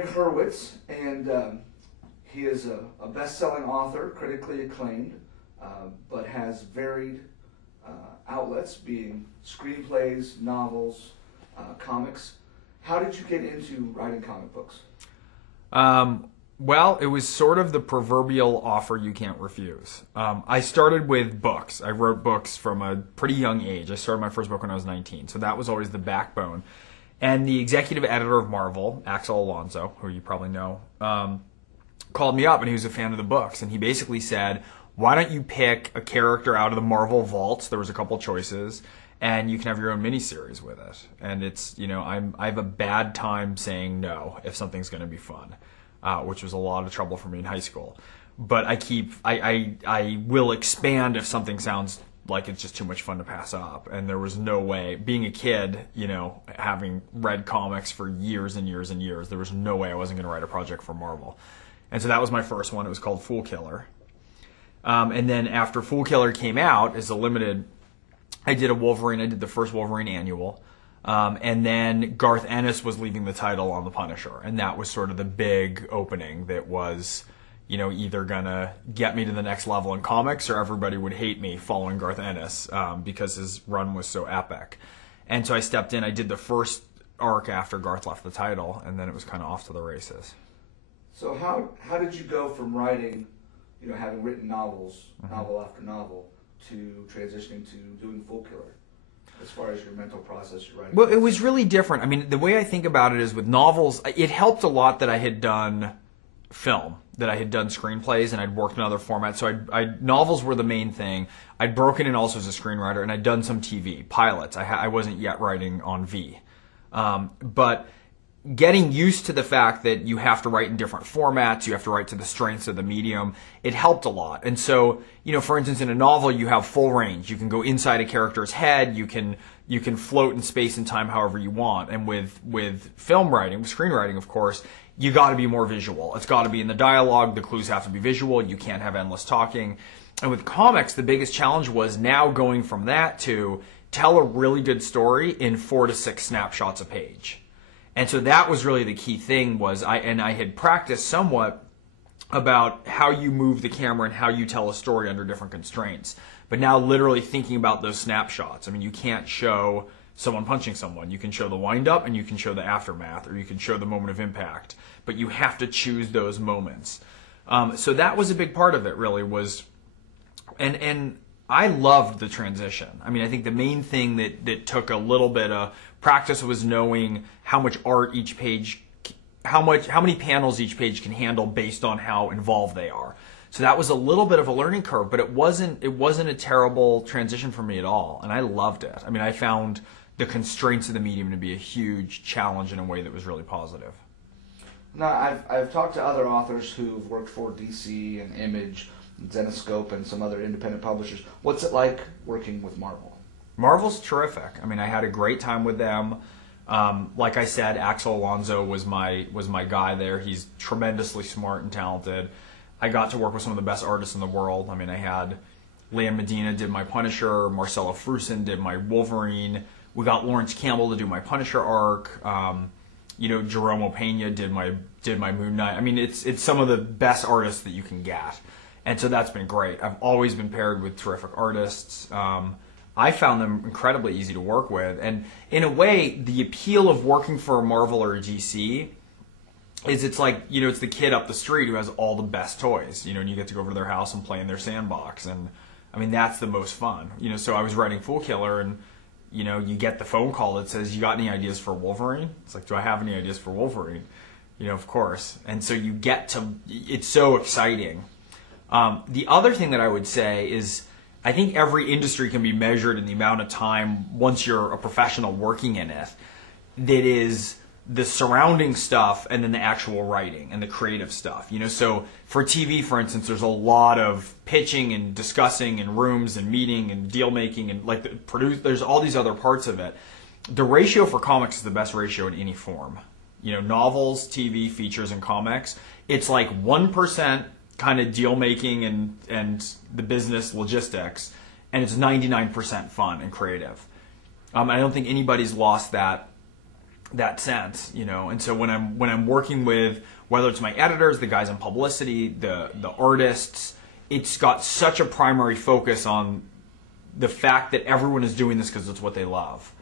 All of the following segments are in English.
Gregg Hurwitz, and he is a best-selling author, critically acclaimed, but has varied outlets, being screenplays, novels, comics. How did you get into writing comic books? Well, it was sort of the proverbial offer you can't refuse. I started with books. I wrote books from a pretty young age. I started my first book when I was 19, so that was always the backbone. And the executive editor of Marvel, Axel Alonso, who you probably know, called me up, and he was a fan of the books. And he basically said, why don't you pick a character out of the Marvel vaults? There was a couple choices, and you can have your own miniseries with it. And it's, I have a bad time saying no if something's going to be fun, which was a lot of trouble for me in high school. But I will expand if something sounds like it's just too much fun to pass up. And there was no way, being a kid, having read comics for years and years and years, there was no way I wasn't going to write a project for Marvel. And so that was my first one. It was called Fool Killer. And then after Fool Killer came out as a limited, I did a Wolverine. I did the first Wolverine annual. And then Garth Ennis was leaving the title on The Punisher. And that was sort of the big opening that was, either going to get me to the next level in comics, or everybody would hate me following Garth Ennis because his run was so epic. And so I stepped in. I did the first arc after Garth left the title, and then it was kind of off to the races. So how did you go from writing, having written novels, novel after novel, to transitioning to doing Fool Killer? As far as your mental process, your writing? Well, it was really different. I mean, the way I think about it is with novels, it helped a lot that I had done film, that I had done screenplays, and I'd worked in other formats. So novels were the main thing. I'd broken in also as a screenwriter, and I'd done some TV, pilots. I wasn't yet writing on V. But getting used to the fact that you have to write in different formats, you have to write to the strengths of the medium, it helped a lot. And so, for instance, in a novel, you have full range. You can go inside a character's head, you can float in space and time however you want. And with film writing, with screenwriting, of course, you got to be more visual. It's got to be in the dialogue, the clues have to be visual, you can't have endless talking. And with comics, the biggest challenge was now going from that to tell a really good story in 4 to 6 snapshots a page. And so that was really the key thing was I had practiced somewhat about how you move the camera and how you tell a story under different constraints. But now literally thinking about those snapshots. I mean, you can't show someone punching someone. You can show the wind-up and you can show the aftermath, or you can show the moment of impact. But you have to choose those moments. So that was a big part of it, really, was... And I loved the transition. I mean, I think the main thing that took a little bit of practice was knowing how much art each page, how many panels each page can handle based on how involved they are. So that was a little bit of a learning curve, but it wasn't a terrible transition for me at all, and I loved it. I mean, I found the constraints of the medium to be a huge challenge in a way that was really positive. Now, I've talked to other authors who've worked for DC and Image, Zenescope, and some other independent publishers. What's it like working with Marvel? Marvel's terrific. I mean, I had a great time with them. Like I said, Axel Alonso was my guy there. He's tremendously smart and talented. I got to work with some of the best artists in the world. I mean, I had Liam Medina did my Punisher, Marcelo Frusin did my Wolverine. We got Lawrence Campbell to do my Punisher arc. Jerome Opeña did my Moon Knight. I mean, it's some of the best artists that you can get. And so that's been great. I've always been paired with terrific artists. I found them incredibly easy to work with. And in a way, the appeal of working for a Marvel or a DC is it's like, it's the kid up the street who has all the best toys, and you get to go over to their house and play in their sandbox. And I mean, that's the most fun. So I was writing Fool Killer, and you get the phone call that says, you got any ideas for Wolverine? It's like, do I have any ideas for Wolverine? Of course. And so you get to, it's so exciting. The other thing that I would say is I think every industry can be measured in the amount of time, once you're a professional working in it, that is the surrounding stuff and then the actual writing and the creative stuff. So for TV, for instance, there's a lot of pitching and discussing and rooms and meeting and deal making and there's all these other parts of it. The ratio for comics is the best ratio in any form. Novels, TV, features, and comics, it's like 1% kind of deal making and the business logistics, and it's 99% fun and creative. I don't think anybody's lost that that sense, you know. And so when I'm working with, whether it's my editors, the guys in publicity, the artists, it's got such a primary focus on the fact that everyone is doing this because it's what they love,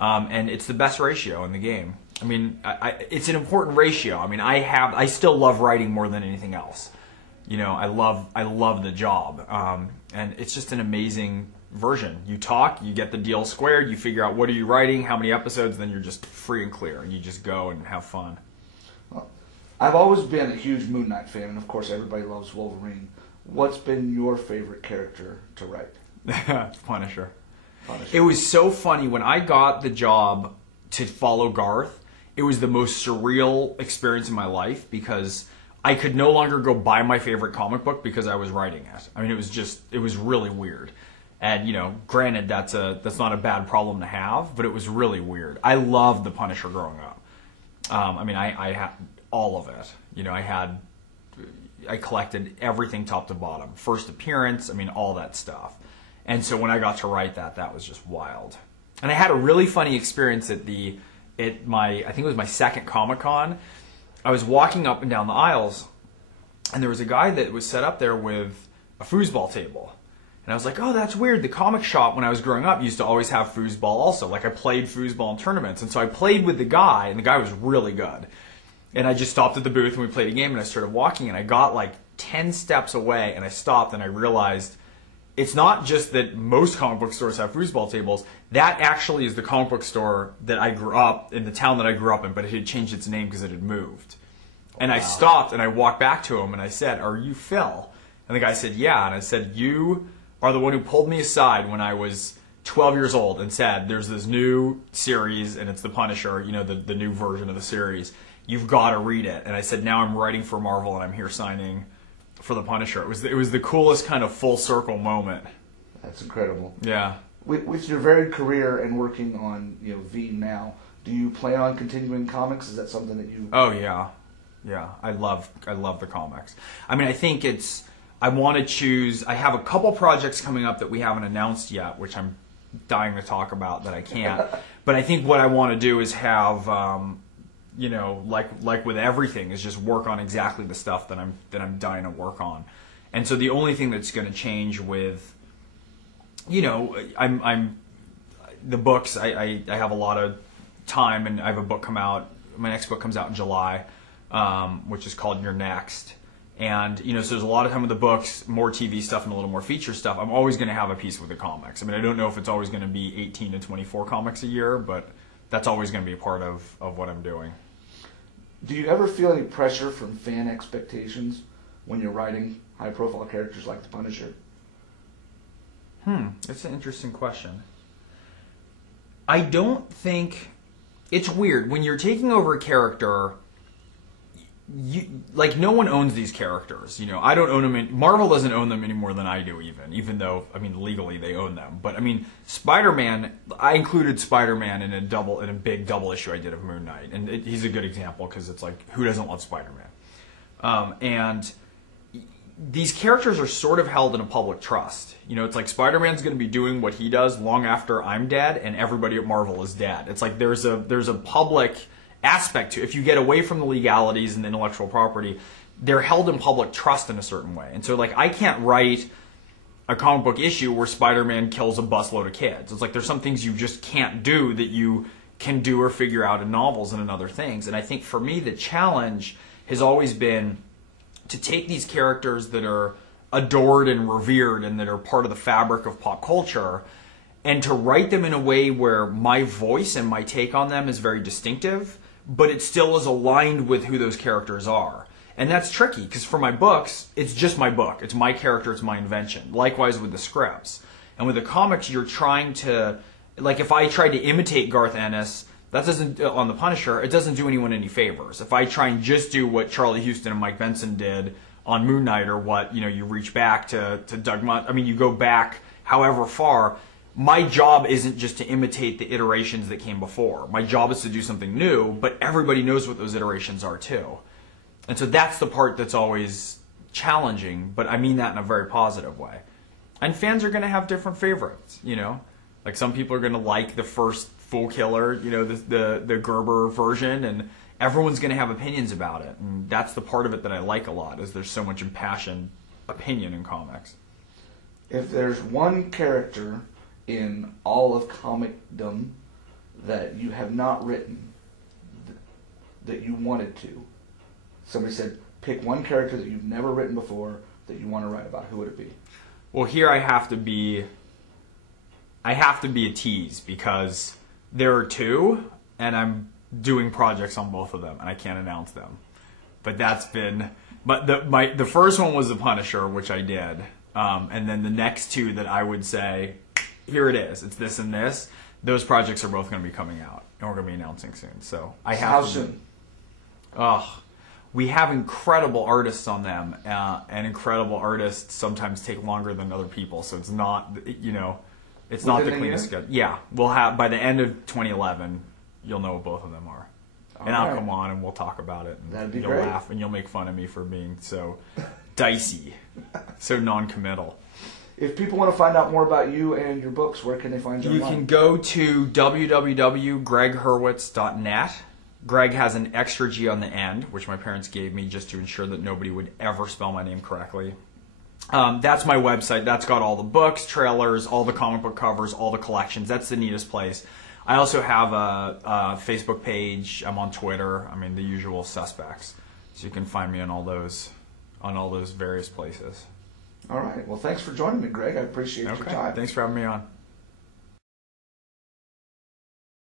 and it's the best ratio in the game. I mean, it's an important ratio. I mean, I still love writing more than anything else. You know, I love the job, and it's just an amazing version. You talk, you get the deal squared, you figure out what are you writing, how many episodes, then you're just free and clear, and you just go and have fun. Well, I've always been a huge Moon Knight fan, and of course everybody loves Wolverine. What's been your favorite character to write? Punisher. It was so funny when I got the job to follow Garth. It was the most surreal experience in my life because I could no longer go buy my favorite comic book because I was writing it. I mean, it was really weird. And, you know, granted, that's not a bad problem to have, but it was really weird. I loved the Punisher growing up. I mean, I had all of it. You know, I collected everything top to bottom. First appearance, I mean, all that stuff. And so when I got to write that was just wild. And I had a really funny experience at I think it was my second Comic-Con. I was walking up and down the aisles, and there was a guy that was set up there with a foosball table. And I was like, oh, that's weird. The comic shop, when I was growing up, used to always have foosball also. Like, I played foosball in tournaments. And so I played with the guy, and the guy was really good. And I just stopped at the booth, and we played a game, and I started walking, and I got like 10 steps away, and I stopped, and I realized it's not just that most comic book stores have foosball tables. That actually is the comic book store that I grew up, in the town that I grew up in, but it had changed its name because it had moved. And I stopped, and I walked back to him, and I said, are you Phil? And the guy said, yeah. And I said, you are the one who pulled me aside when I was 12 years old and said, there's this new series, and it's The Punisher, you know, the new version of the series. You've got to read it. And I said, now I'm writing for Marvel, and I'm here signing for The Punisher. It was the coolest kind of full circle moment. That's incredible. Yeah. With your varied career and working on, you know, V now, do you plan on continuing comics? Is that something that you... Oh, yeah. Yeah. I love the comics. I mean, I think I want to choose... I have a couple projects coming up that we haven't announced yet, which I'm dying to talk about that I can't. But I think what I want to do is have, you know, like with everything, is just work on exactly the stuff that I'm dying to work on. And so the only thing that's going to change with, you know, the books. I have a lot of time, and I have a book come out. My next book comes out in July, which is called You're Next. And, you know, so there's a lot of time with the books, more TV stuff, and a little more feature stuff. I'm always going to have a piece with the comics. I mean, I don't know if it's always going to be 18 to 24 comics a year, but that's always going to be a part of what I'm doing. Do you ever feel any pressure from fan expectations when you're writing high-profile characters like the Punisher? That's an interesting question. I don't think... It's weird. When you're taking over a character... no one owns these characters, you know. I don't own them. Marvel doesn't own them any more than I do, even though, I mean, legally they own them. But I mean, Spider-Man. I included Spider-Man in a big double issue I did of Moon Knight, and he's a good example because it's like, who doesn't love Spider-Man? And these characters are sort of held in a public trust. You know, it's like Spider-Man's going to be doing what he does long after I'm dead, and everybody at Marvel is dead. It's like there's a public aspect to it. If you get away from the legalities and the intellectual property, they're held in public trust in a certain way. And so, like, I can't write a comic book issue where Spider-Man kills a busload of kids. It's like there's some things you just can't do that you can do or figure out in novels and in other things. And I think for me, the challenge has always been to take these characters that are adored and revered and that are part of the fabric of pop culture, and to write them in a way where my voice and my take on them is very distinctive, but it still is aligned with who those characters are. And that's tricky, because for my books, it's just my book. It's my character, it's my invention. Likewise with the scripts. And with the comics, you're trying to... Like, if I tried to imitate Garth Ennis, that doesn't... On The Punisher, it doesn't do anyone any favors. If I try and just do what Charlie Huston and Mike Benson did on Moon Knight, or what, you know, you reach back to Doug Munt... I mean, you go back however far... My job isn't just to imitate the iterations that came before. My job is to do something new, but everybody knows what those iterations are too. And so that's the part that's always challenging, but I mean that in a very positive way. And fans are going to have different favorites, you know? Like, some people are going to like the first Fool Killer, the Gerber version, and everyone's going to have opinions about it. And that's the part of it that I like a lot, is there's so much impassioned opinion in comics. If there's one character in all of comicdom that you have not written that you wanted to, somebody said, pick one character that you've never written before that you want to write about, who would it be? Well, here I have to be a tease, because there are two, and I'm doing projects on both of them, and I can't announce them. But the first one was The Punisher, which I did, and then the next two that I would say, here it is, it's this and this. Those projects are both going to be coming out, and we're going to be announcing soon. So How soon? We have incredible artists on them, and incredible artists sometimes take longer than other people. So it's not, it's not the cleanest schedule. Yeah, we'll have, by the end of 2011, you'll know what both of them are. And I'll come on and we'll talk about it. And that'd be you'll great. Laugh and you'll make fun of me for being so dicey, so non-committal. If people want to find out more about you and your books, where can they find you? You can go to www.gregghurwitz.net. Greg has an extra G on the end, which my parents gave me just to ensure that nobody would ever spell my name correctly. That's my website. That's got all the books, trailers, all the comic book covers, all the collections. That's the neatest place. I also have a Facebook page. I'm on Twitter. I mean, the usual suspects. So you can find me on all those various places. All right. Well, thanks for joining me, Greg. I appreciate your time. Thanks for having me on.